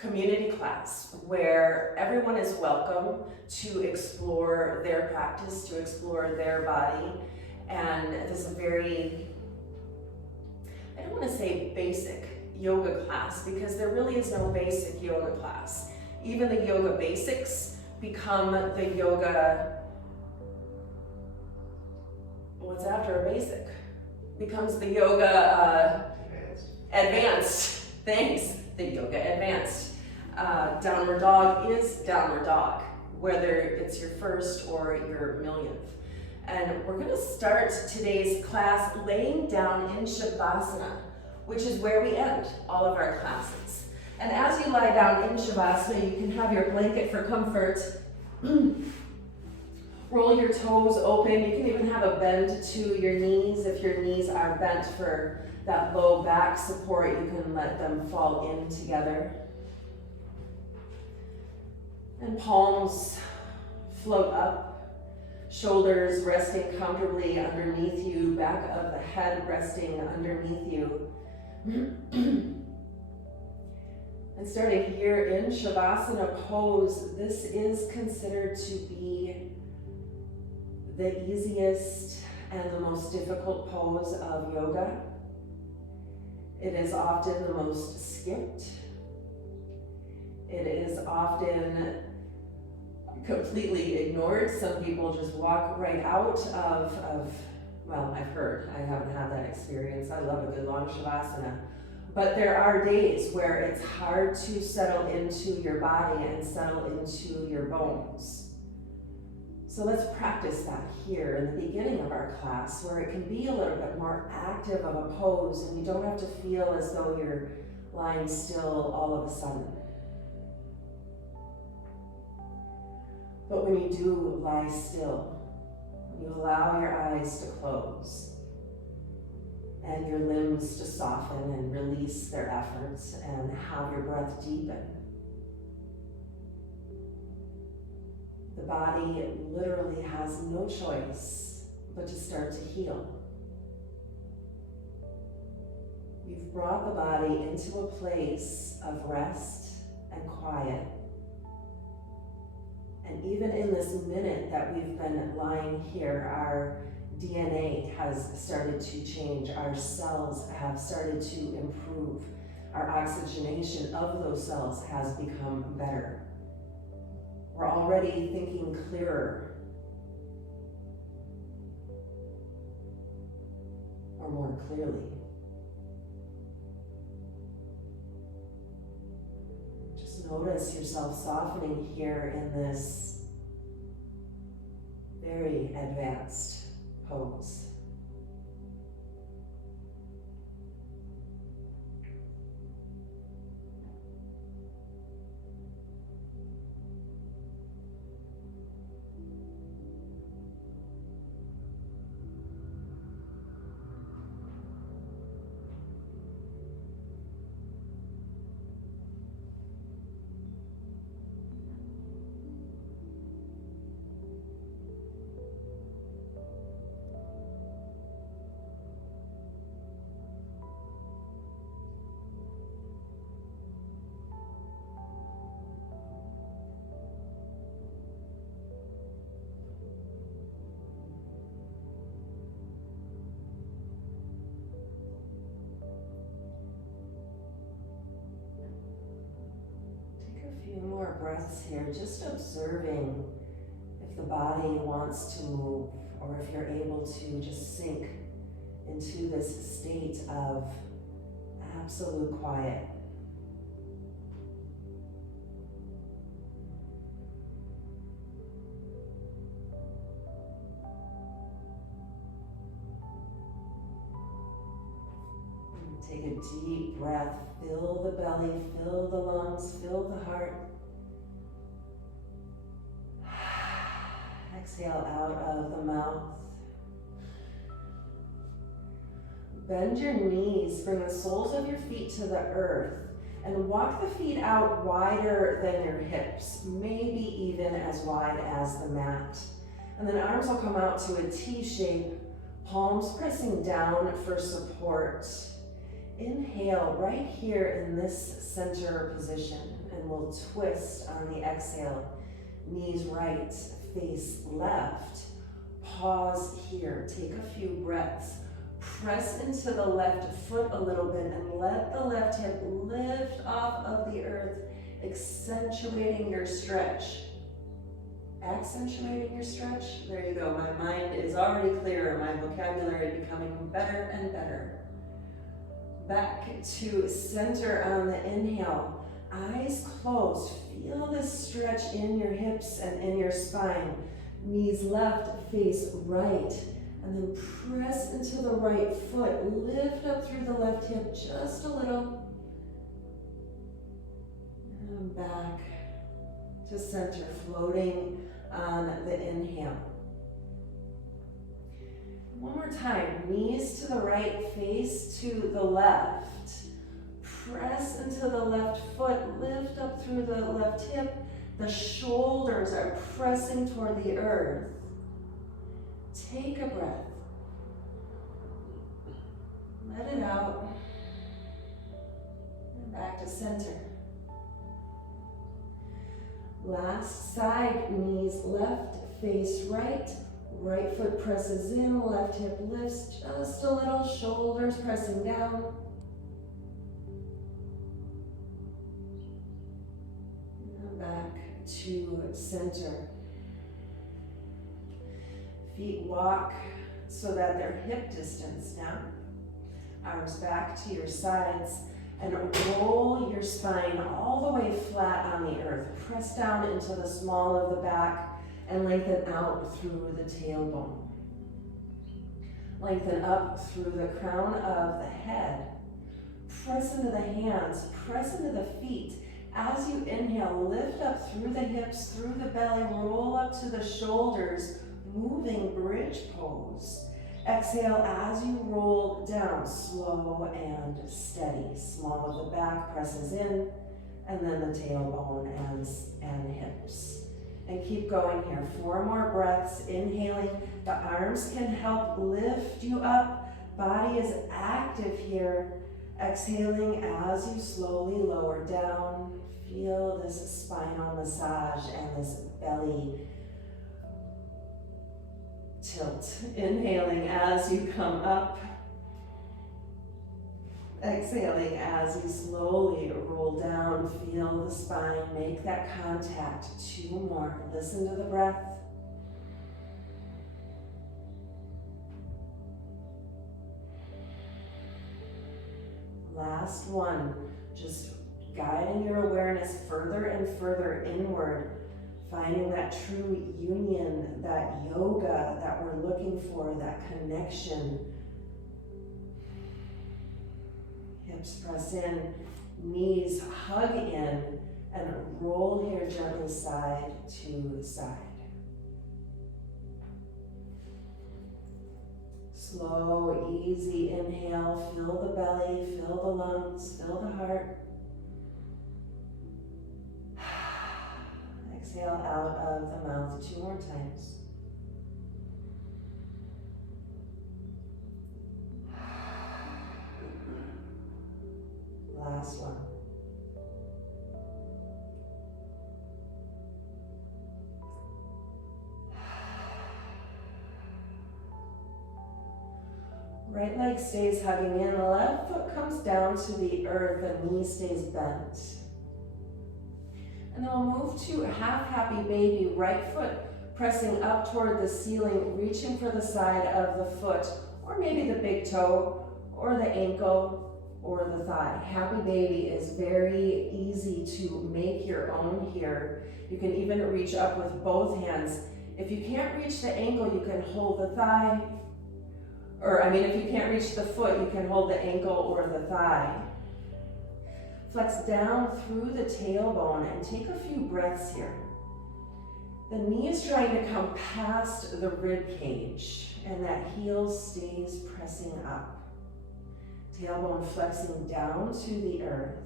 community class where everyone is welcome to explore their practice, to explore their body. And this is a very, I don't want to say basic yoga class, because there really is no basic yoga class. Even the yoga basics become the yoga, what's after a basic? Becomes the yoga advanced. Thanks, the yoga advanced. Downward dog is downward dog, whether it's your first or your millionth. And we're going to start today's class laying down in Shavasana, which is where we end all of our classes. And as you lie down in Shavasana, you can have your blanket for comfort. Roll your toes open. You can even have a bend to your knees. If your knees are bent for that low back support, you can let them fall in together. And palms float up, shoulders resting comfortably underneath you, back of the head resting underneath you. And starting here in Shavasana pose, this is considered to be the easiest and the most difficult pose of yoga. It is often the most skipped. It is often completely ignored. Some people just walk right out of, well, I've heard, I haven't had that experience. I love a good long Shavasana. But there are days where it's hard to settle into your body and settle into your bones. So let's practice that here in the beginning of our class, where it can be a little bit more active of a pose and you don't have to feel as though you're lying still all of a sudden. But when you do lie still, you allow your eyes to close and your limbs to soften and release their efforts and have your breath deepen. The body literally has no choice but to start to heal. You've brought the body into a place of rest and quiet. And even in this minute that we've been lying here, our DNA has started to change. Our cells have started to improve. Our oxygenation of those cells has become better. We're already thinking clearer, or more clearly. Notice yourself softening here in this very advanced pose. Few more breaths here, just observing if the body wants to move, or if you're able to just sink into this state of absolute quiet. Take a deep breath, fill the belly, fill the lungs, fill the heart. Exhale out of the mouth. Bend your knees, bring the soles of your feet to the earth, and walk the feet out wider than your hips, maybe even as wide as the mat. And then arms will come out to a T shape, palms pressing down for support. Inhale right here in this center position, and we'll twist on the exhale. Knees right, face left. Pause here, take a few breaths. Press into the left foot a little bit and let the left hip lift off of the earth, accentuating your stretch. Accentuating your stretch. There you go. My mind is already clearer. My vocabulary becoming better and better. Back to center on the inhale. Eyes closed. Feel this stretch in your hips and in your spine. Knees left, face right. And then press into the right foot. Lift up through the left hip just a little. And back to center, floating on the inhale. One more time, knees to the right, face to the left. Press into the left foot, lift up through the left hip. The shoulders are pressing toward the earth. Take a breath. Let it out. And back to center. Last side, knees left, face right. Right foot presses in, left hip lifts just a little, shoulders pressing down. And back to center. Feet walk so that they're hip distance now. Arms back to your sides and roll your spine all the way flat on the earth. Press down into the small of the back and lengthen out through the tailbone. Lengthen up through the crown of the head. Press into the hands, press into the feet. As you inhale, lift up through the hips, through the belly, roll up to the shoulders, moving bridge pose. Exhale as you roll down, slow and steady. Small of the back presses in, and then the tailbone and hips. And keep going here. 4 more breaths. Inhaling, the arms can help lift you up. Body is active here. Exhaling as you slowly lower down. Feel this spinal massage and this belly tilt. Inhaling as you come up. Exhaling as you slowly roll down. Feel the spine, make that contact. 2 more. Listen to the breath. Last one. Just guiding your awareness further and further inward. Finding that true union, that yoga that we're looking for, that connection. Hips press in, knees hug in, and roll here gently side to side. Slow, easy inhale, fill the belly, fill the lungs, fill the heart. Exhale out of the mouth 2 more times. Last one. Right leg stays hugging in, left foot comes down to the earth, and knee stays bent. And then we'll move to half happy baby, right foot pressing up toward the ceiling, reaching for the side of the foot, or maybe the big toe, or the ankle, or the thigh. Happy baby is very easy to make your own here. You can even reach up with both hands. If you can't reach the ankle, you can hold the thigh. If you can't reach the foot, you can hold the ankle or the thigh. Flex down through the tailbone and take a few breaths here. The knee is trying to come past the rib cage, and that heel stays pressing up. Tailbone flexing down to the earth.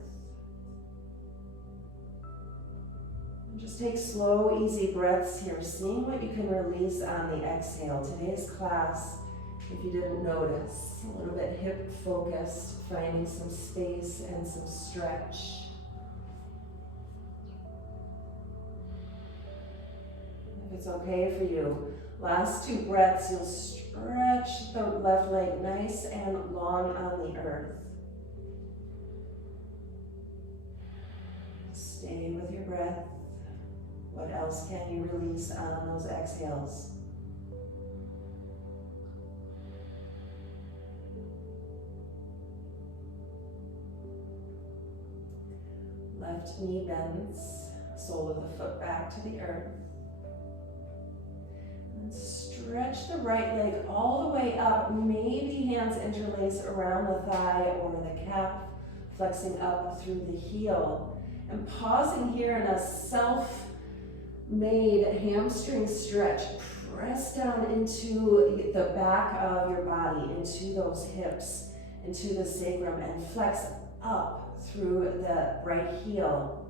And just take slow, easy breaths here, seeing what you can release on the exhale. Today's class If you didn't notice, a little bit hip focused, finding some space and some stretch. If it's okay for you, last 2 breaths, you'll stretch the left leg nice and long on the earth. Stay with your breath. What else can you release on those exhales? Left knee bends, sole of the foot back to the earth. And stretch the right leg all the way up. Maybe hands interlace around the thigh or the calf, flexing up through the heel. And pausing here in a self-made hamstring stretch. Press down into the back of your body, into those hips, into the sacrum, and flex up through the right heel.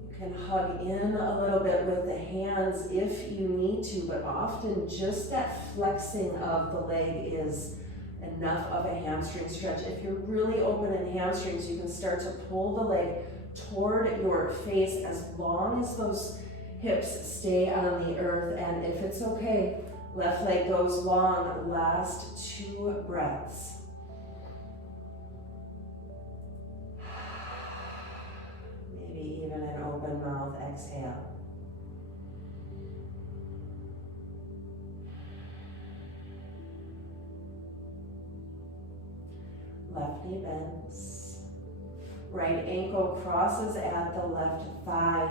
You can hug in a little bit with the hands if you need to, but often just that flexing of the leg is enough of a hamstring stretch. If you're really open in hamstrings, you can start to pull the leg toward your face as long as those hips stay on the earth. And if it's okay, left leg goes long, last 2 breaths. Maybe even an open mouth exhale. Left knee bends. Right ankle crosses at the left thigh.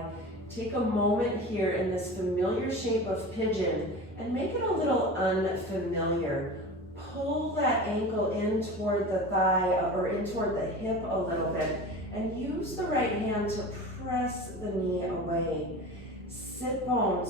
Take a moment here in this familiar shape of pigeon and make it a little unfamiliar. Pull that ankle in toward the thigh or in toward the hip a little bit and use the right hand to press the knee away. Sacrum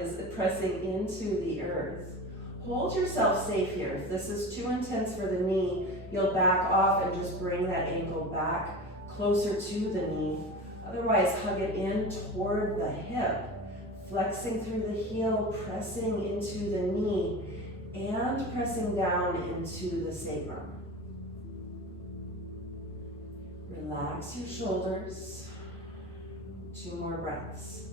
is pressing into the earth. Hold yourself safe here. If this is too intense for the knee, you'll back off and just bring that ankle back closer to the knee. Otherwise, hug it in toward the hip, flexing through the heel, pressing into the knee, and pressing down into the sacrum. Relax your shoulders. 2 more breaths.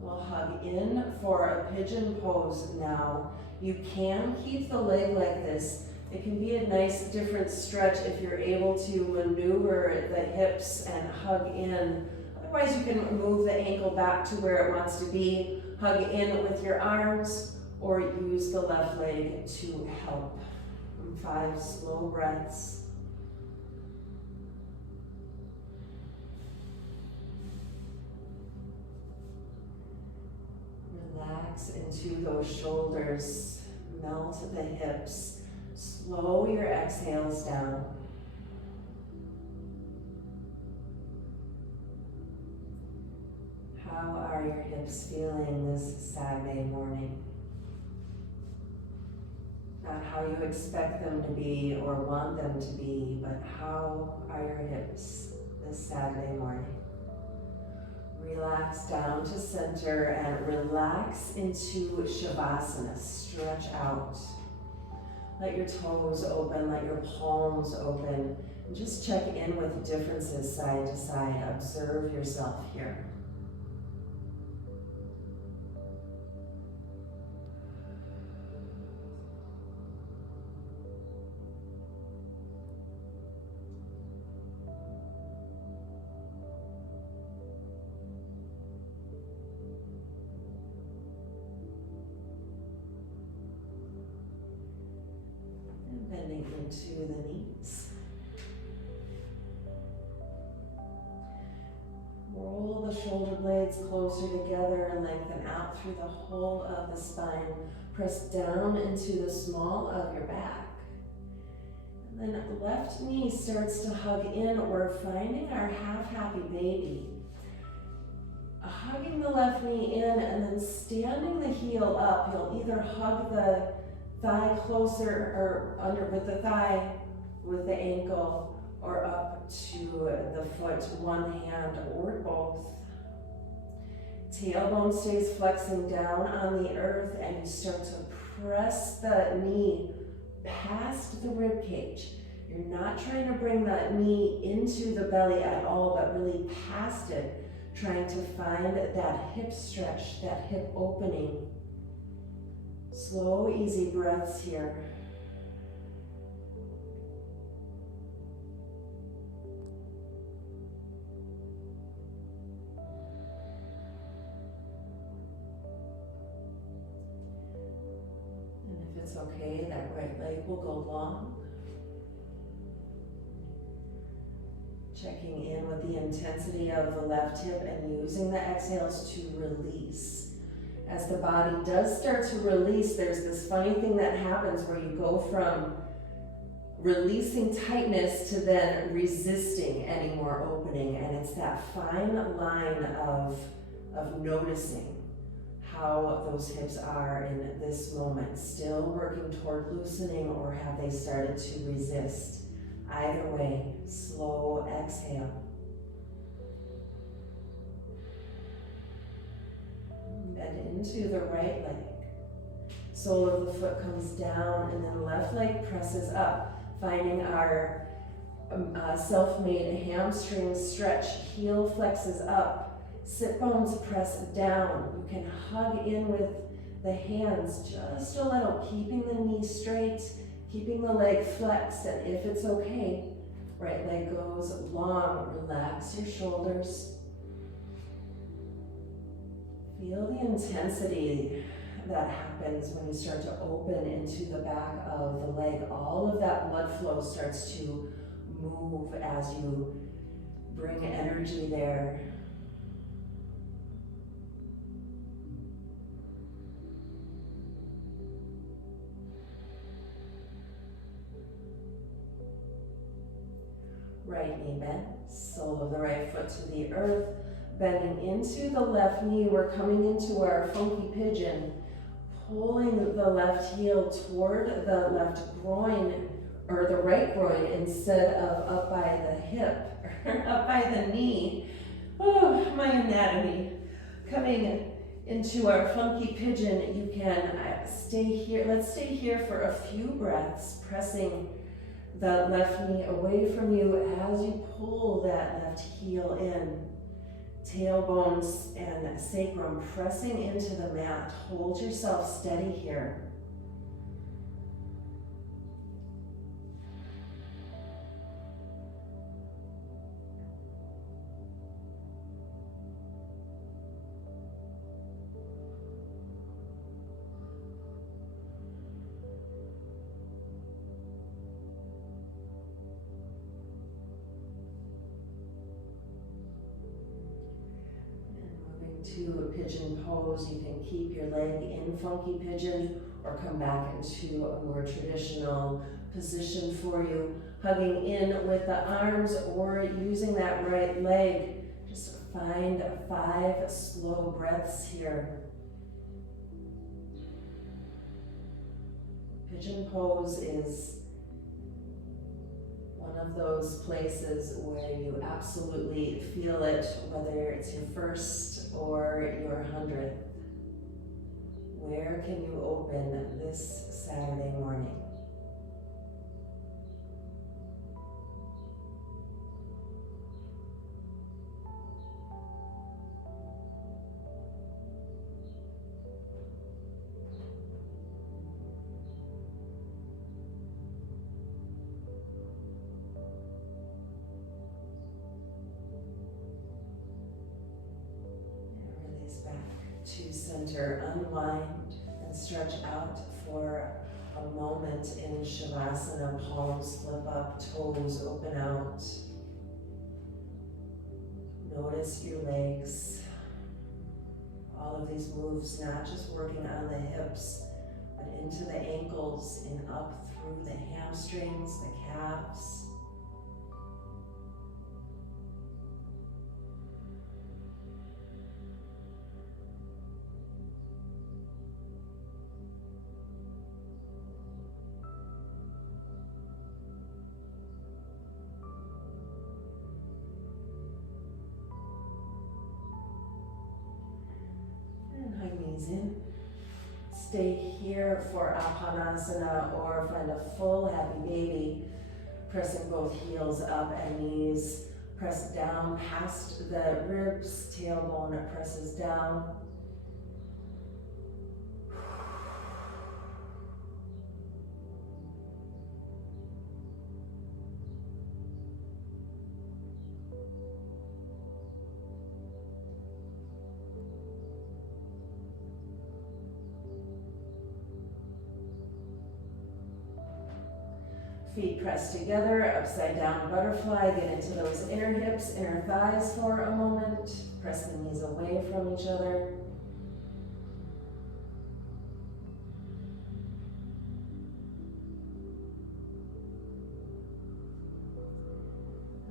We'll hug in for a pigeon pose now. You can keep the leg like this. It can be a nice different stretch if you're able to maneuver the hips and hug in. Otherwise, you can move the ankle back to where it wants to be, hug in with your arms, or use the left leg to help. 5 slow breaths. Relax into those shoulders, melt the hips, slow your exhales down. How are your hips feeling this Saturday morning? Not how you expect them to be or want them to be, but how are your hips this Saturday morning? Relax down to center and relax into Shavasana. Stretch out. Let your toes open, let your palms open. And just check in with differences side to side. Observe yourself here. Bending into the knees. Roll the shoulder blades closer together and lengthen out through the whole of the spine. Press down into the small of your back. And then left knee starts to hug in. We're finding our half happy baby. hugging the left knee in and then standing the heel up. You'll either hug the thigh closer or under with the thigh, with the ankle, or up to the foot, one hand or both. Tailbone stays flexing down on the earth, and you start to press the knee past the rib cage. You're not trying to bring that knee into the belly at all, but really past it, trying to find that hip stretch, that hip opening. Slow, easy breaths here. And if it's okay, that right leg will go long. Checking in with the intensity of the left hip and using the exhales to release. As the body does start to release, there's this funny thing that happens where you go from releasing tightness to then resisting any more opening. And it's that fine line of noticing how those hips are in this moment. Still working toward loosening, or have they started to resist? Either way, slow exhale. Bend into the right leg. Sole of the foot comes down, and then left leg presses up, finding our self-made hamstring stretch. Heel flexes up, sit bones press down. You can hug in with the hands just a little, keeping the knee straight, keeping the leg flexed, and if it's okay, right leg goes long. Relax your shoulders. Feel the intensity that happens when you start to open into the back of the leg. All of that blood flow starts to move as you bring energy there. Right knee bends, sole of the right foot to the earth, bending into the left knee. We're coming into our funky pigeon, pulling the left heel toward the left groin, or the right groin, instead of up by the hip, or up by the knee. Oh, my anatomy. Coming into our funky pigeon, you can stay here. Let's stay here for a few breaths, pressing the left knee away from you as you pull that left heel in. Tailbones and sacrum pressing into the mat. Hold yourself steady here. To a pigeon pose, you can keep your leg in funky pigeon or come back into a more traditional position for you. Hugging in with the arms or using that right leg. Just find 5 slow breaths here. Pigeon pose is one of those places where you absolutely feel it, whether it's your first or your 100th. Where can you open this Saturday morning? To center, unwind, and stretch out for a moment in Shavasana. Palms flip up, toes open out. Notice your legs. All of these moves, not just working on the hips, but into the ankles and up through the hamstrings, the calves. knees in. Stay here for Apanasana or find a full happy baby. Pressing both heels up and knees. Press down past the ribs, tailbone presses down. Feet pressed together, upside down butterfly. Get into those inner hips, inner thighs for a moment. Press the knees away from each other.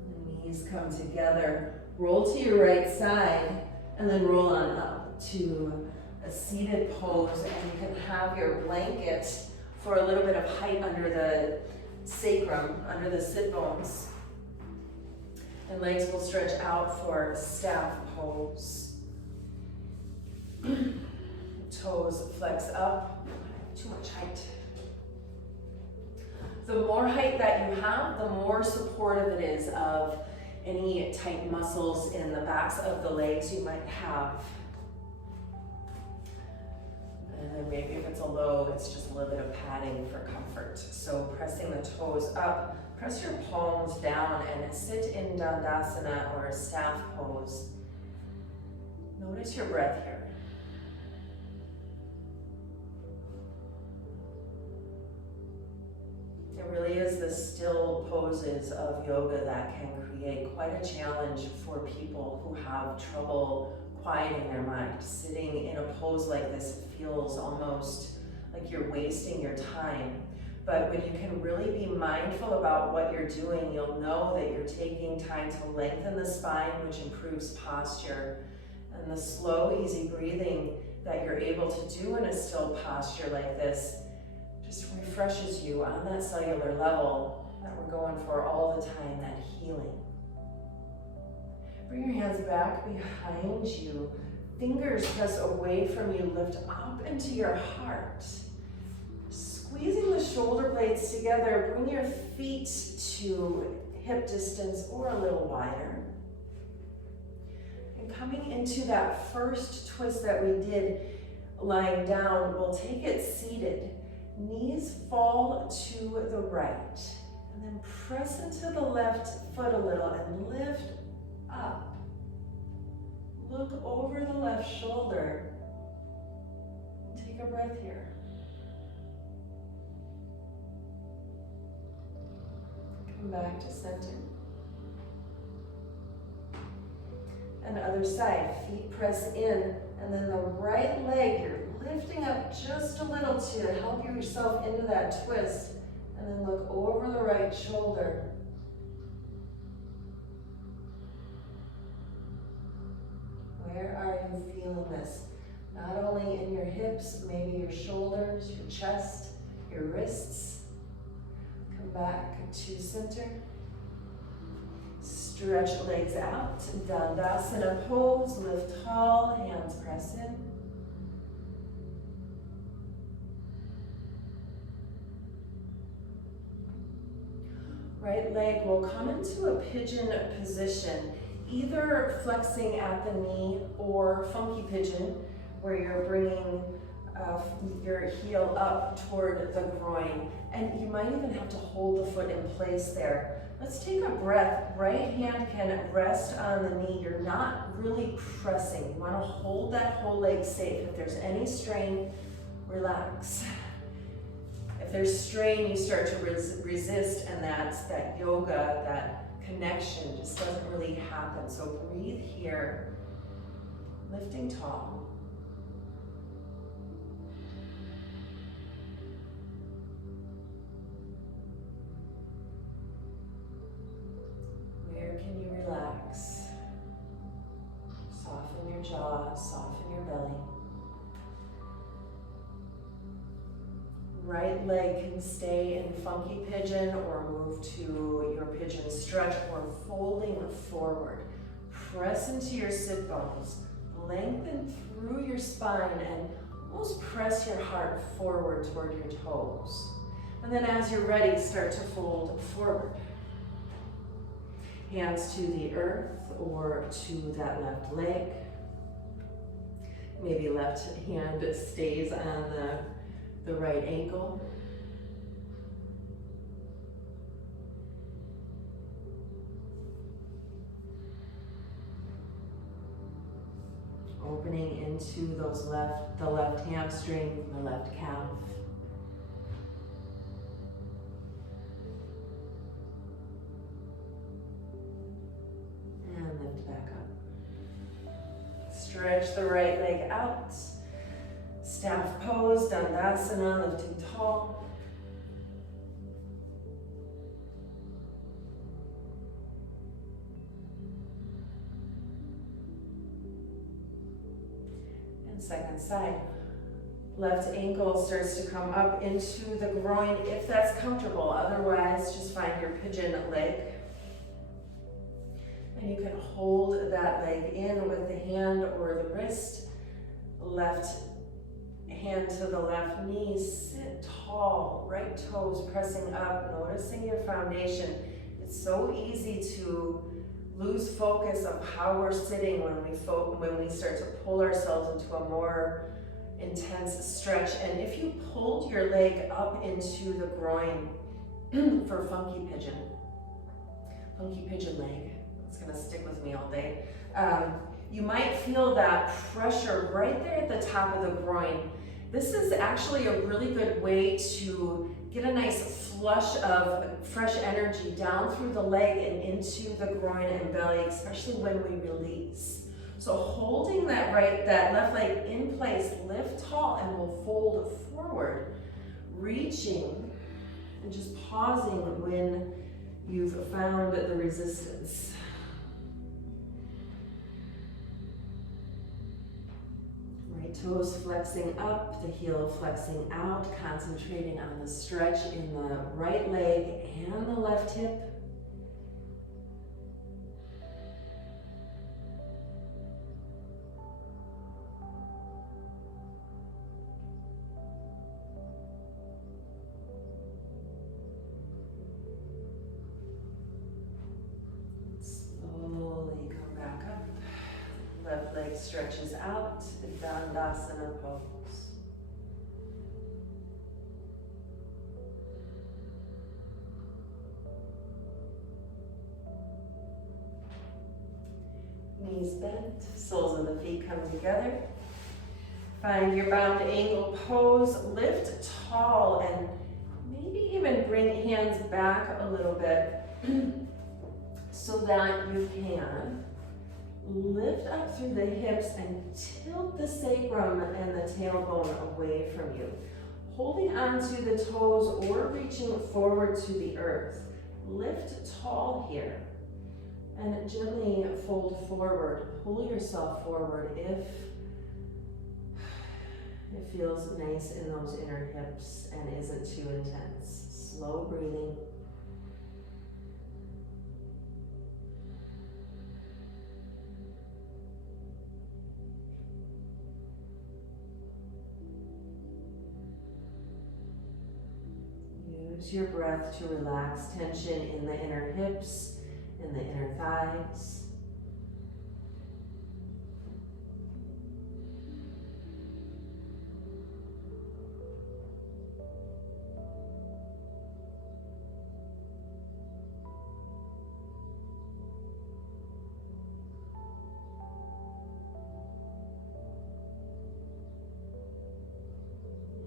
And the knees come together. Roll to your right side and then roll on up to a seated pose. And you can have your blanket for a little bit of height under the sacrum, under the sit bones. And legs will stretch out for staff pose. Toes flex up. Too much height. The more height that you have, the more supportive it is of any tight muscles in the backs of the legs you might have. And then maybe if it's a low, it's just a little bit of padding for comfort. So pressing the toes up, press your palms down and sit in Dandasana or a staff pose. Notice your breath here. It really is the still poses of yoga that can create quite a challenge for people who have trouble quieting their mind. Sitting in a pose like this feels almost like you're wasting your time. But when you can really be mindful about what you're doing, you'll know that you're taking time to lengthen the spine, which improves posture. And the slow, easy breathing that you're able to do in a still posture like this just refreshes you on that cellular level that we're going for all the time, that healing. Bring your hands back behind you. Fingers press away from you. Lift up into your heart. Squeezing the shoulder blades together. Bring your feet to hip distance or a little wider. And coming into that first twist that we did lying down, we'll take it seated. Knees fall to the right. And then press into the left foot a little and lift up. Look over the left shoulder. Take a breath here. Come back to center. And other side, feet press in, and then the right leg, you're lifting up just a little to help yourself into that twist, and then look over the right shoulder. Where are you feeling this? Not only in your hips, maybe your shoulders, your chest, your wrists. Come back to center. Stretch legs out. Dandasana pose. Lift tall. Hands press in. Right leg will come into a pigeon position, either flexing at the knee or funky pigeon, where you're bringing your heel up toward the groin. And you might even have to hold the foot in place there. Let's take a breath. Right hand can rest on the knee. You're not really pressing. You want to hold that whole leg safe. If there's any strain, relax. If there's strain, you start to resist, and that's that yoga, that connection just doesn't really happen. So breathe here, lifting tall. Where can you relax? Soften your jaw, soften your belly. Right leg can stay in funky pigeon or move to your pigeon stretch or folding forward. Press into your sit bones. Lengthen through your spine and almost press your heart forward toward your toes. And then as you're ready, start to fold forward. Hands to the earth or to that left leg. Maybe left hand stays on the right ankle. Opening into those the left hamstring, the left calf. And lift back up. Stretch the right leg out. Staff pose, Dandasana, lifting tall. Second side. Left ankle starts to come up into the groin if that's comfortable. Otherwise, just find your pigeon leg. And you can hold that leg in with the hand or the wrist. Left hand to the left knee. Sit tall, right toes pressing up, noticing your foundation. It's so easy to lose focus of how we're sitting when we start to pull ourselves into a more intense stretch. And if you pulled your leg up into the groin for funky pigeon leg, it's gonna stick with me all day. You might feel that pressure right there at the top of the groin. This is actually a really good way to get a nice flush of fresh energy down through the leg and into the groin and belly, especially when we release. So holding that left leg in place, lift tall and we'll fold forward, reaching and just pausing when you've found the resistance. Toes flexing up, the heel flexing out, concentrating on the stretch in the right leg and the left hip. Slowly come back up. Left leg stretches out, Dandasana pose. Knees bent, soles of the feet come together. Find your bound ankle pose, lift tall, and maybe even bring hands back a little bit so that you can lift up through the hips and tilt the sacrum and the tailbone away from you. Holding onto the toes or reaching forward to the earth. Lift tall here and gently fold forward. Pull yourself forward if it feels nice in those inner hips and isn't too intense. Slow breathing. Use your breath to relax tension in the inner hips, in the inner thighs.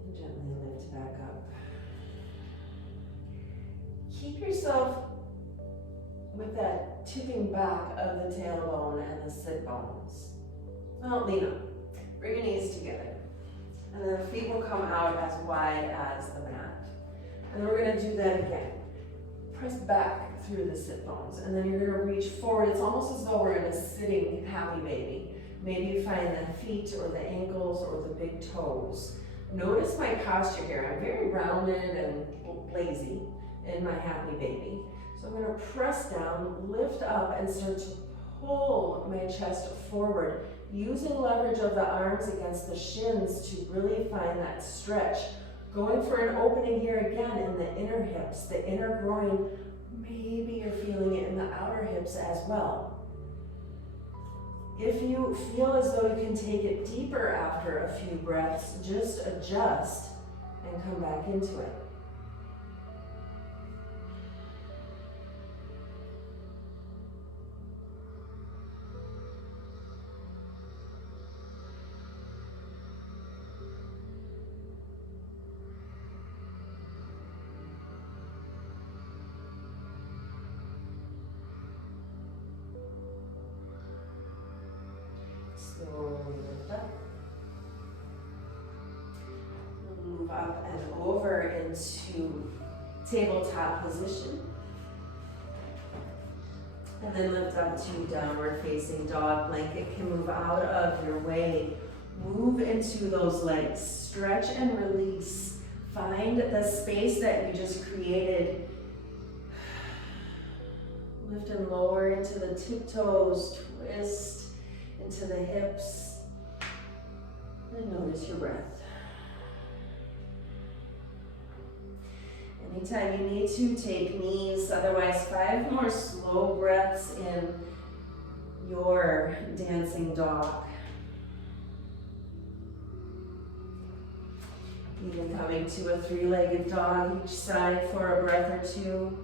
And gently lift back up. Keep yourself with that tipping back of the tailbone and the sit bones. Now lean up. Bring your knees together. And then the feet will come out as wide as the mat. And then we're going to do that again. Press back through the sit bones. And then you're going to reach forward. It's almost as though we're in a sitting happy baby. Maybe you find the feet or the ankles or the big toes. Notice my posture here. I'm very rounded and lazy in my happy baby. So I'm going to press down, lift up, and start to pull my chest forward. using leverage of the arms against the shins to really find that stretch. Going for an opening here again in the inner hips, the inner groin. Maybe you're feeling it in the outer hips as well. If you feel as though you can take it deeper after a few breaths, just adjust and come back into it. Slowly lift up. Move up and over into tabletop position. And then lift up to downward facing dog. Blanket can move out of your way. Move into those legs. Stretch and release. Find the space that you just created. Lift and lower into the tiptoes. Twist into the hips. And notice your breath. Anytime you need to, take knees. Otherwise, 5 more slow breaths in your dancing dog. Even coming to a 3-legged dog each side for a breath or 2.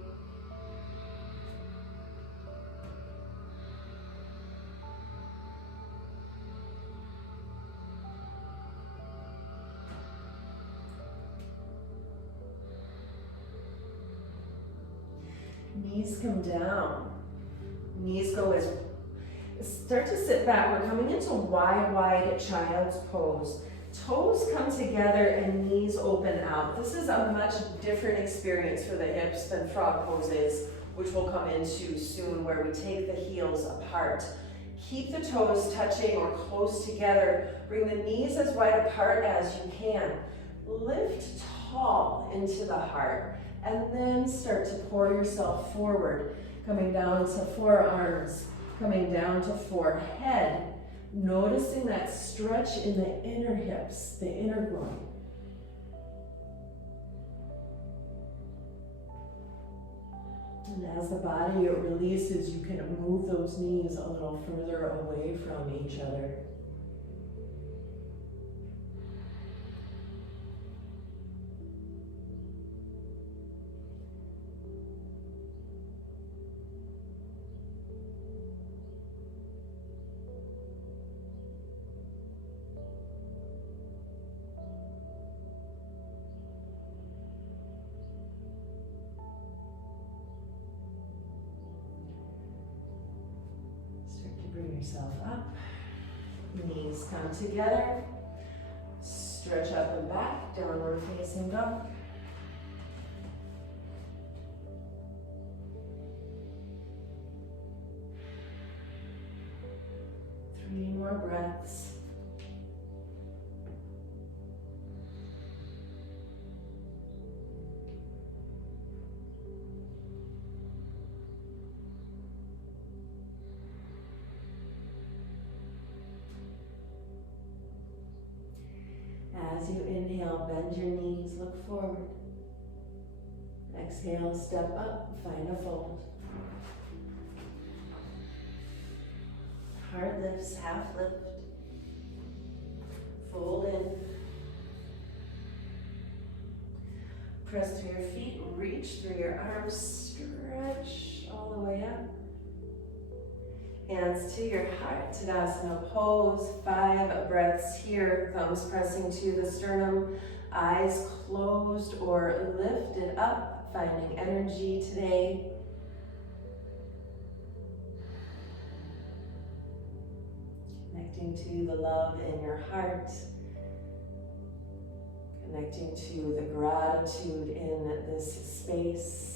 Knees come down. Knees go as, start to sit back. We're coming into wide child's pose. Toes come together and knees open out. This is a much different experience for the hips than frog pose is, which we'll come into soon, where we take the heels apart. Keep the toes touching or close together. Bring the knees as wide apart as you can. Lift tall into the heart. And then start to pour yourself forward, coming down to forearms, coming down to forehead, noticing that stretch in the inner hips, the inner groin. And as the body releases, you can move those knees a little further away from each other. Bring yourself up, knees come together, stretch up and back, downward facing dog. Three more breaths. As you inhale, bend your knees, look forward. Exhale, step up, find a fold. Heart lifts, half lift. Fold in. Press through your feet, reach through your arms, stretch all the way up. Hands to your heart, Tadasana pose, 5 breaths here, thumbs pressing to the sternum, eyes closed or lifted up, finding energy today. Connecting to the love in your heart, connecting to the gratitude in this space.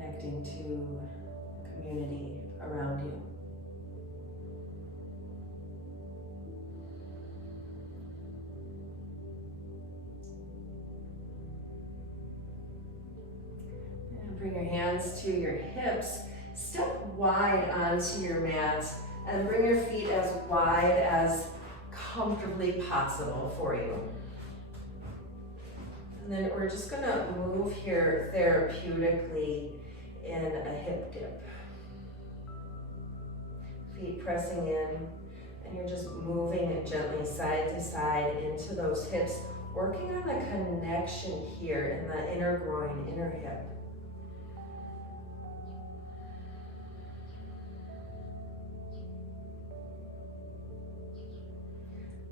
Connecting to the community around you. And bring your hands to your hips. Step wide onto your mat and bring your feet as wide as comfortably possible for you. And then we're just gonna move here therapeutically in a hip dip. Feet pressing in, and you're just moving it gently side to side into those hips, working on the connection here in the inner groin, inner hip.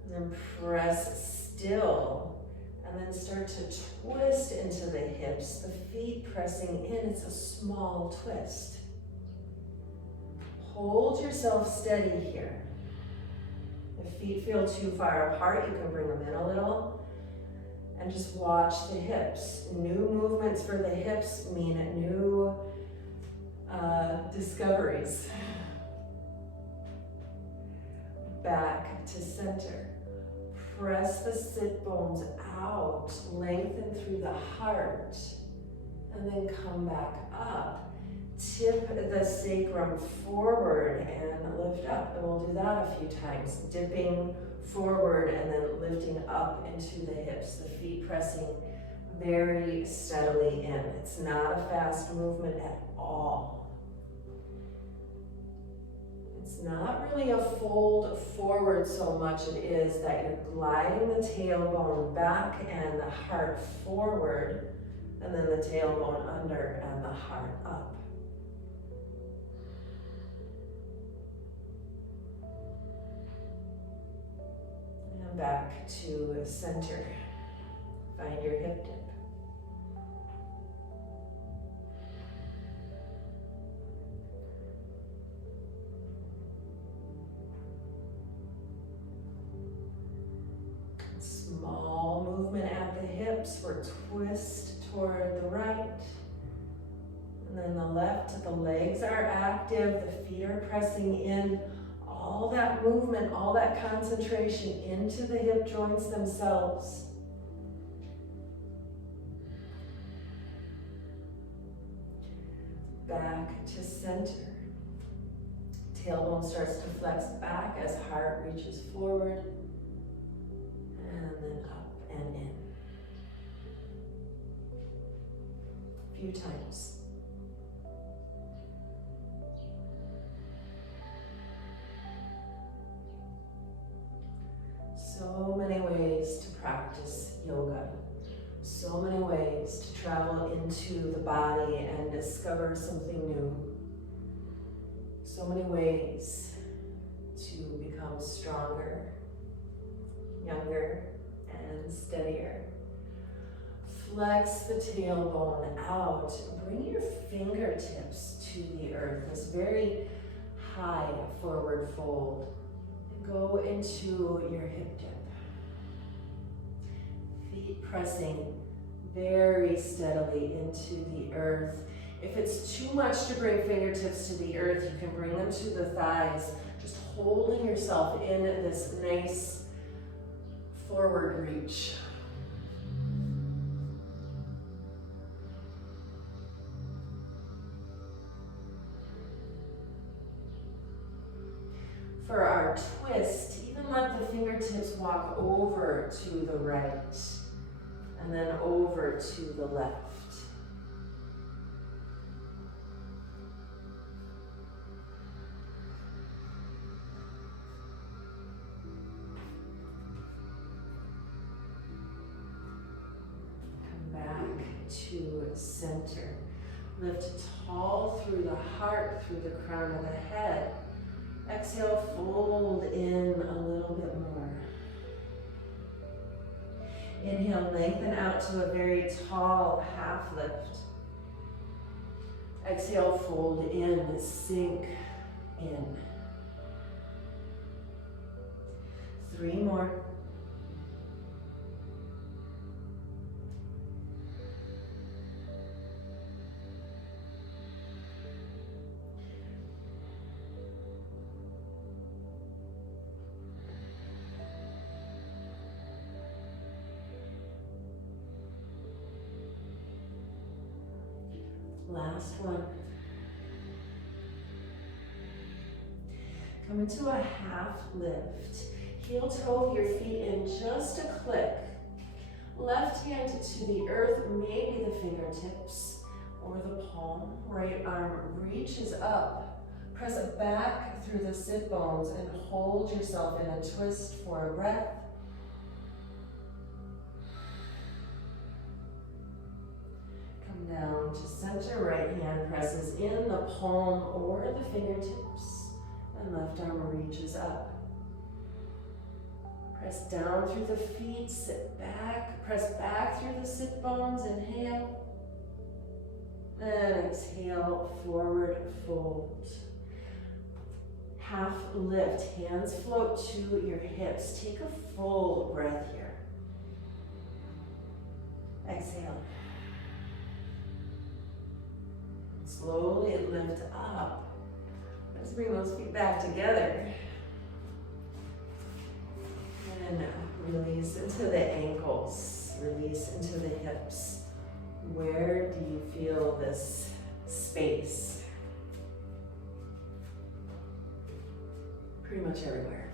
And then press still, and then start to twist into the hips, the feet pressing in. It's a small twist. Hold yourself steady here. If feet feel too far apart, you can bring them in a little. And just watch the hips. New movements for the hips mean new discoveries. Back to center. Press the sit bones out, lengthen through the heart, and then come back up. Tip the sacrum forward and lift up. And we'll do that a few times. Dipping forward and then lifting up into the hips. The feet pressing very steadily in. It's not a fast movement at all. It's not really a fold forward so much. It is that you're gliding the tailbone back and the heart forward, and then the tailbone under and the heart up. And back to center. Find your hip dip. Small movement at the hips for twist toward the right. And then the left, the legs are active, the feet are pressing in. All that movement, all that concentration into the hip joints themselves. Back to center. Tailbone starts to flex back as heart reaches forward. And then up and in. A few times. So many ways to practice yoga. So many ways to travel into the body and discover something new. So many ways to become stronger, younger, and steadier. Flex the tailbone out. Bring your fingertips to the earth, this very high forward fold. And go into your hip dip. Feet pressing very steadily into the earth. If it's too much to bring fingertips to the earth, you can bring them to the thighs, just holding yourself in this nice forward reach. For our twist, even let the fingertips walk over to the right and then over to the left. To center. Lift tall through the heart, through the crown of the head. Exhale, fold in a little bit more. Inhale, lengthen out to a very tall half lift. Exhale, fold in, sink in. 3 more. Last one. Come into a half lift. Heel toe your feet in just a click. Left hand to the earth, maybe the fingertips or the palm. Right arm reaches up. Press it back through the sit bones and hold yourself in a twist for a breath. Come down to center. Right hand presses in the palm or the fingertips. And left arm reaches up. Press down through the feet, sit back, press back through the sit bones, inhale. And exhale, forward fold. Half lift, hands float to your hips. Take a full breath here. Exhale. Slowly lift up. Let's bring those feet back together. And release into the ankles, release into the hips. Where do you feel this space? Pretty much everywhere.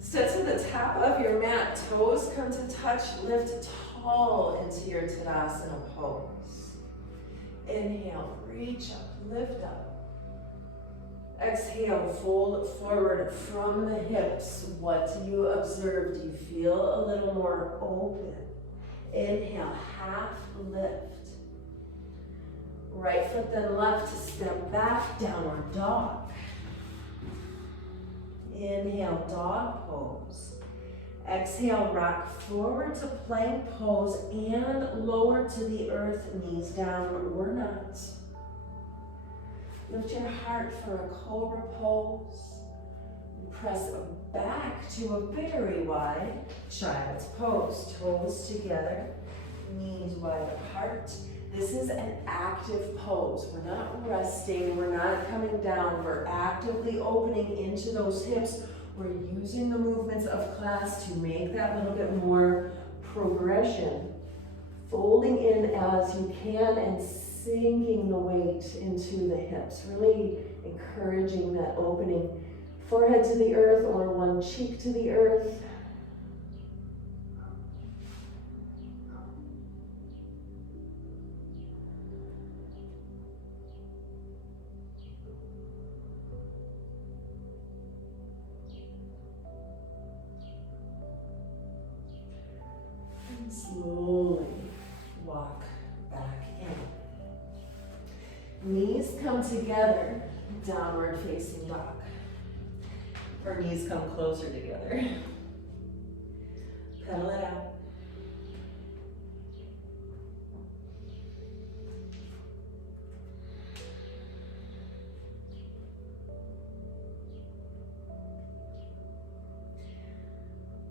Step to the top of your mat, toes come to touch, lift tall into your Tadasana pose. Inhale, reach up, lift up. Exhale, fold forward from the hips. What do you observe? Do you feel a little more open? Inhale, half lift. Right foot then left to step back, downward dog. Inhale, dog pose. Exhale, rock forward to plank pose and lower to the earth, knees down or not. Lift your heart for a cobra pose. Press back to a very wide child's pose. Toes together, knees wide apart. This is an active pose. We're not resting, we're not coming down. We're actively opening into those hips. We're using the movements of class to make that little bit more progression. Folding in as you can and sinking the weight into the hips, really encouraging that opening. Forehead to the earth or one cheek to the earth. And slowly walk back in. Knees come together, downward facing dog. Or knees come closer together. Pedal it out.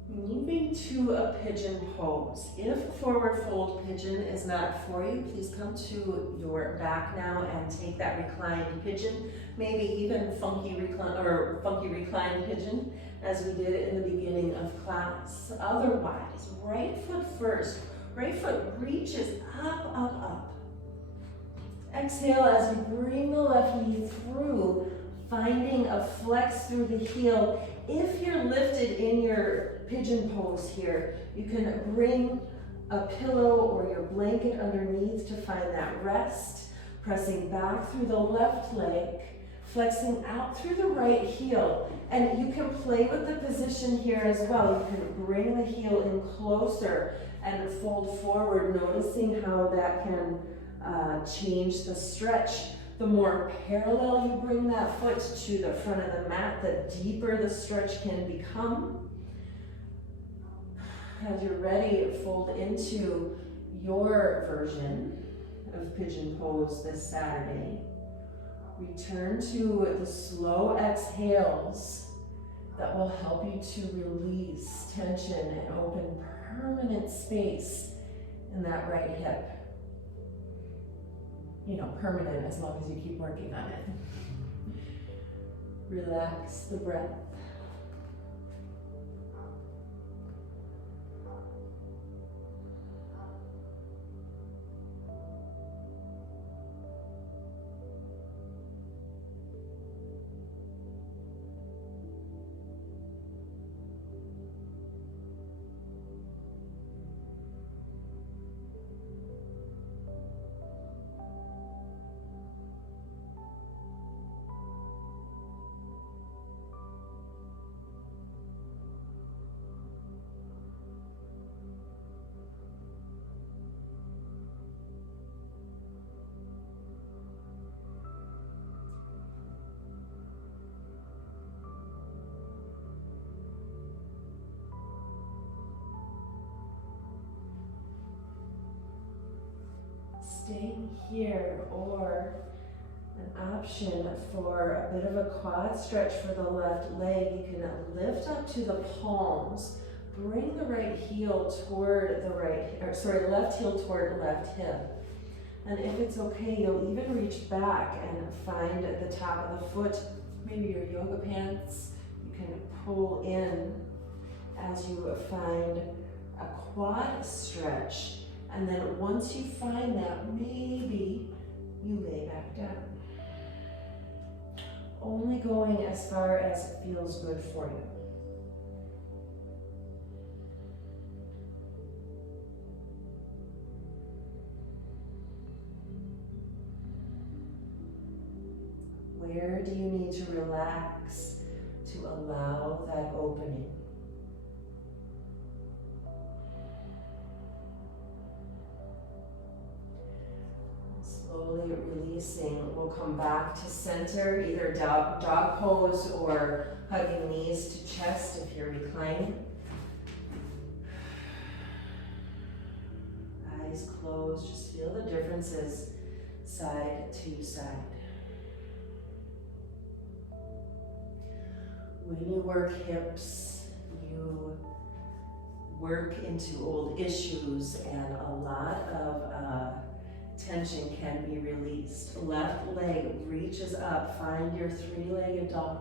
Moving to a pigeon pose. If forward fold pigeon is not for you, please come to your back now and take that reclined pigeon, maybe even funky reclined pigeon, as we did in the beginning of class. Otherwise, right foot first. Right foot reaches up, up, up. Exhale as you bring the left knee through, finding a flex through the heel. If you're lifted in your pigeon pose here, you can bring a pillow or your blanket underneath to find that rest, pressing back through the left leg, flexing out through the right heel. And you can play with the position here as well. You can bring the heel in closer and fold forward, noticing how that can change the stretch. The more parallel you bring that foot to the front of the mat, the deeper the stretch can become. As you're ready, fold into your version of pigeon pose this Saturday. Return to the slow exhales that will help you to release tension and open permanent space in that right hip. You know, permanent as long as you keep working on it. Relax the breath. staying here, or an option for a bit of a quad stretch for the left leg. You can lift up to the palms, bring the right heel toward the left heel toward left hip. And if it's okay, you'll even reach back and find the top of the foot, maybe your yoga pants. You can pull in as you find a quad stretch. And then once you find that, maybe you lay back down. Only going as far as it feels good for you. Where do you need to relax to allow that opening? Slowly releasing, we'll come back to center, either dog pose or hugging knees to chest if you're reclining. Eyes closed, just feel the differences side to side. When you work hips, you work into old issues, and a lot of tension can be released. Left leg reaches up, find your three-legged dog.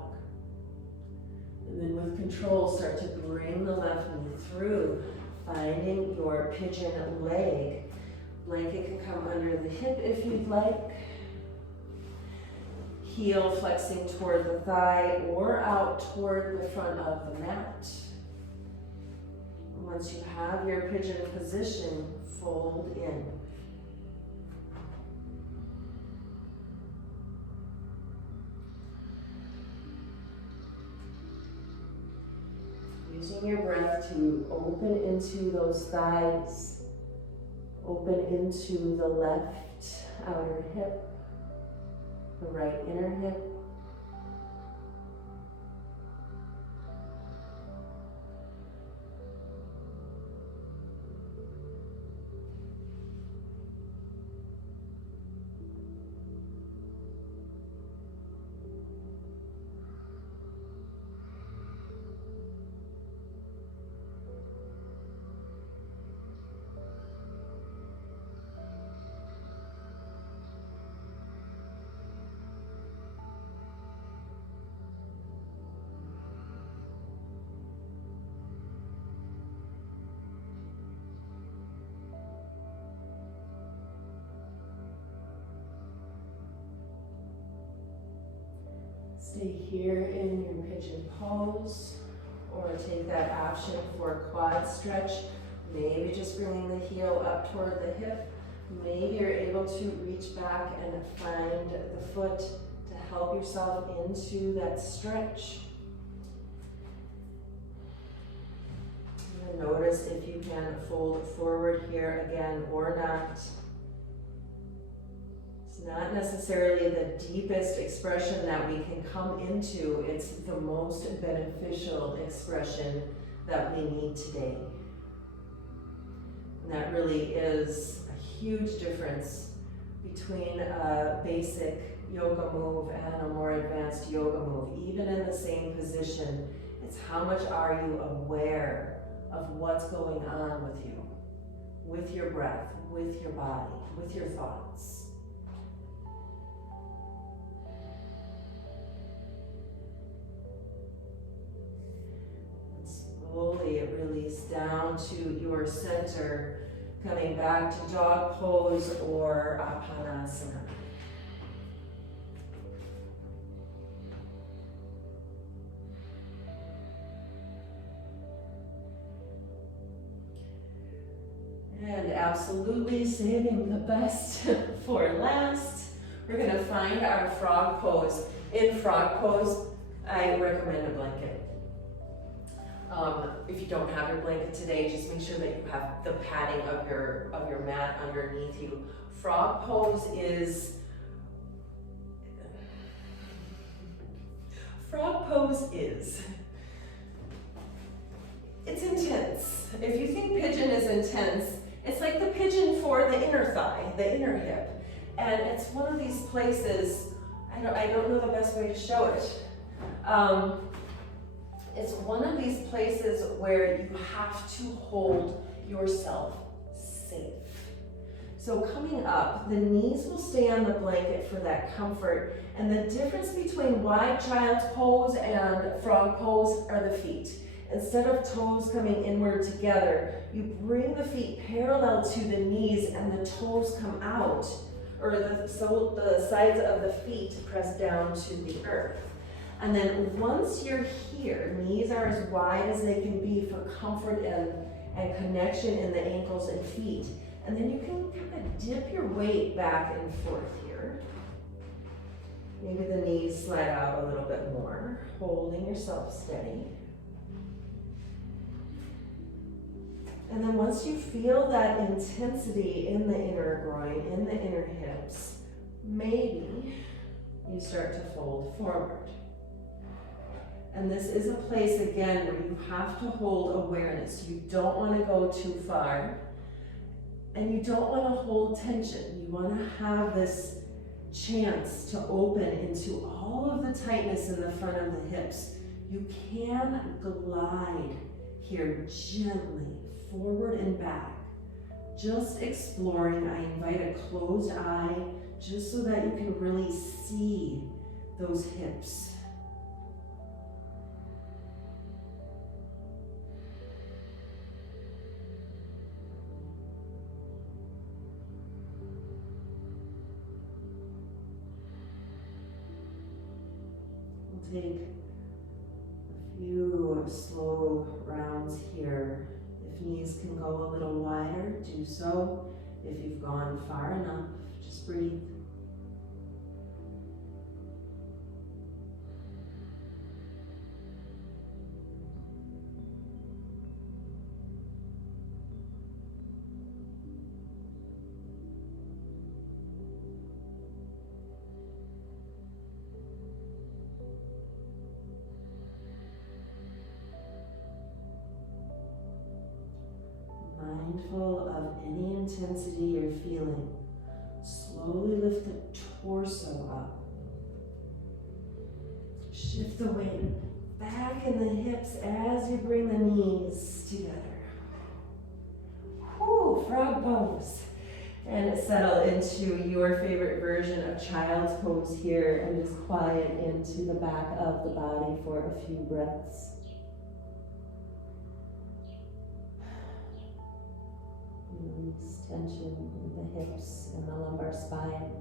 And then with control, start to bring the left knee through, finding your pigeon leg. Blanket can come under the hip if you'd like. Heel flexing toward the thigh or out toward the front of the mat. Once you have your pigeon position, fold in. Using your breath to open into those thighs, open into the left outer hip, the right inner hip. Stay here in your pigeon pose, or take that option for quad stretch. Maybe just bringing the heel up toward the hip. Maybe you're able to reach back and find the foot to help yourself into that stretch. And notice if you can fold forward here again or not. It's not necessarily the deepest expression that we can come into. It's the most beneficial expression that we need today. And that really is a huge difference between a basic yoga move and a more advanced yoga move. Even in the same position, it's how much are you aware of what's going on with you, with your breath, with your body, with your thoughts. Slowly release down to your center, coming back to dog pose or Apanasana. And absolutely saving the best for last, we're going to find our frog pose. In frog pose, I recommend a blanket. If you don't have your blanket today, just make sure that you have the padding of your mat underneath you. Frog pose is it's intense. If you think pigeon is intense, it's like the pigeon for the inner thigh, the inner hip. And it's one of these places, I don't know the best way to show it. It's one of these places where you have to hold yourself safe. So coming up, the knees will stay on the blanket for that comfort. And the difference between wide child's pose and frog pose are the feet. Instead of toes coming inward together, you bring the feet parallel to the knees and the toes come out, or the sides of the feet press down to the earth. And then once you're here, knees are as wide as they can be for comfort and connection in the ankles and feet. And then you can kind of dip your weight back and forth here. Maybe the knees slide out a little bit more, holding yourself steady. And then once you feel that intensity in the inner groin, in the inner hips, maybe you start to fold forward. And this is a place, again, where you have to hold awareness. You don't want to go too far. And you don't want to hold tension. You want to have this chance to open into all of the tightness in the front of the hips. You can glide here gently, forward and back. Just exploring. I invite a closed eye, just so that you can really see those hips. Take a few slow rounds here. If knees can go a little wider, do so. If you've gone far enough, just breathe. Mindful of any intensity you're feeling. Slowly lift the torso up. Shift the weight back in the hips as you bring the knees together. Whew, frog pose. And settle into your favorite version of child's pose here and just quiet into the back of the body for a few breaths. Release tension in the hips and the lumbar spine.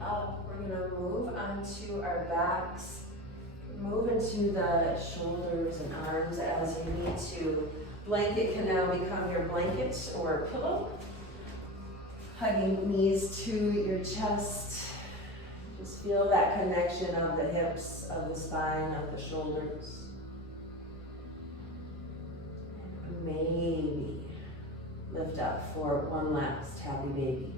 Up, we're going to move onto our backs, move into the shoulders and arms as you need to. Blanket can now become your blanket or pillow. Hugging knees to your chest. Just feel that connection of the hips, of the spine, of the shoulders. And maybe lift up for one last happy baby.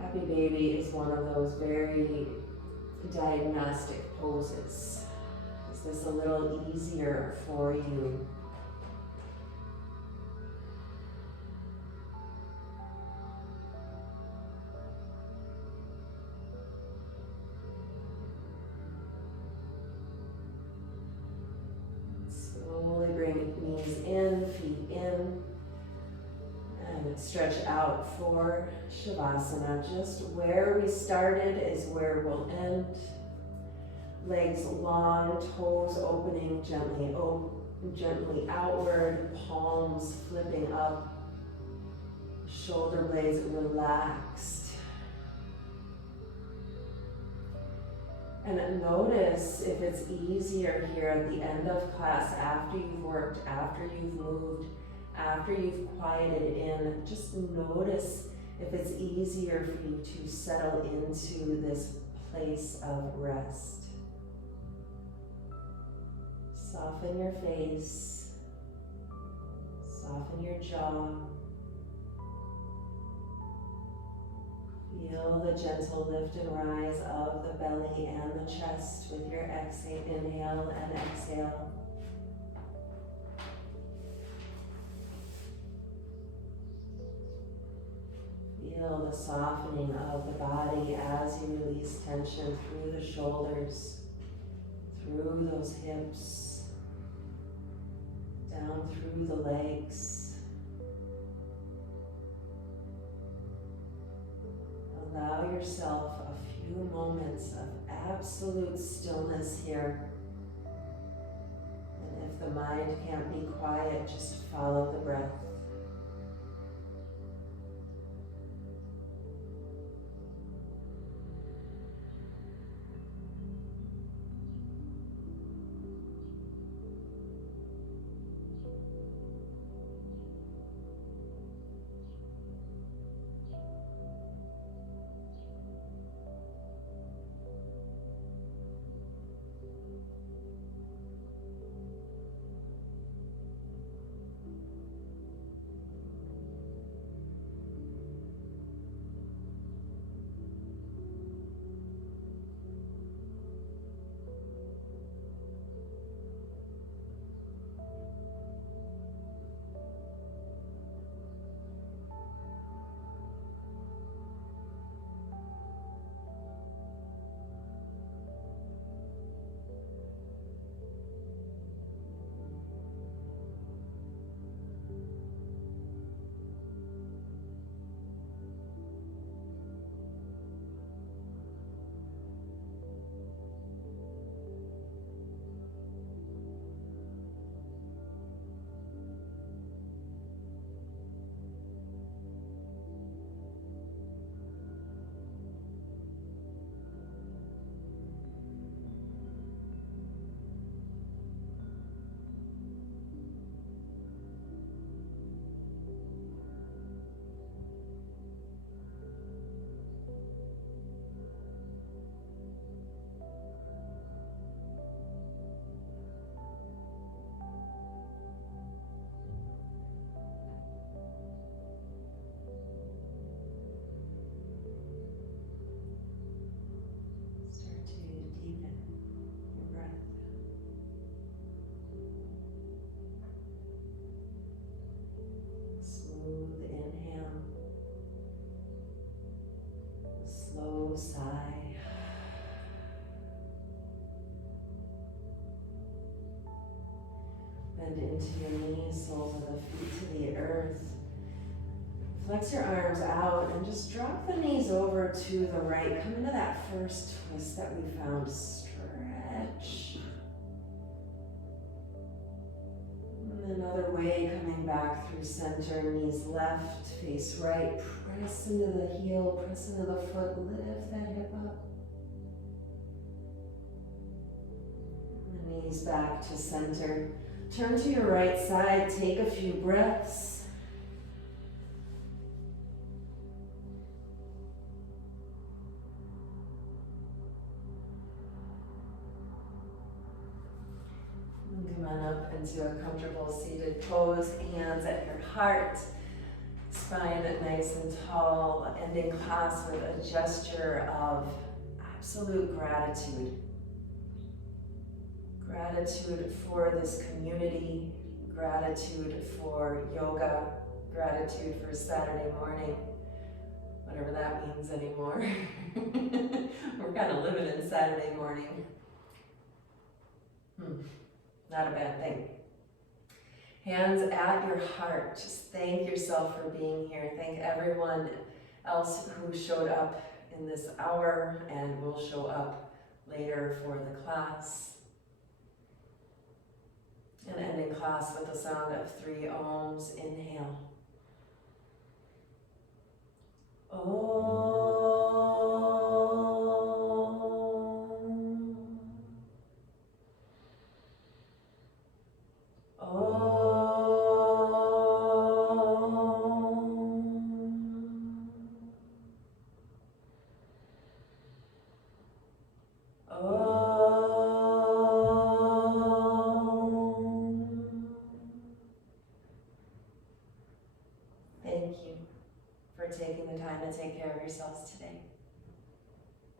Happy baby is one of those very diagnostic poses. Is this a little easier for you? Slowly bring knees in, feet in. And stretch out for Shavasana. Just where we started is where we'll end. Legs long, toes opening gently outward, palms flipping up, shoulder blades relaxed. And notice if it's easier here at the end of class, after you've worked, after you've moved, after you've quieted in, just notice If it's easier for you to settle into this place of rest, soften your face, soften your jaw. Feel the gentle lift and rise of the belly and the chest with your inhale and exhale. Feel the softening of the body as you release tension through the shoulders, through those hips, down through the legs. Allow yourself a few moments of absolute stillness here. And if the mind can't be quiet, just follow the breath. Sigh. Bend into your knees, soles of the feet to the earth. Flex your arms out and just drop the knees over to the right. Come into that first twist that we found. Stretch. And another way, coming back through center, knees left, face right. Press into the heel, press into the foot, lift that hip up. And the knees back to center. Turn to your right side, take a few breaths. And come on up into a comfortable seated pose, hands at your heart. Spine nice and tall, ending class with a gesture of absolute gratitude. Gratitude for this community, gratitude for yoga, gratitude for Saturday morning, whatever that means anymore. We're kind of living in Saturday morning. Not a bad thing. Hands at your heart. Just thank yourself for being here. Thank everyone else who showed up in this hour and will show up later for the class. And ending class with the sound of 3 ohms. Inhale. Om. Om.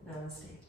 Namaste.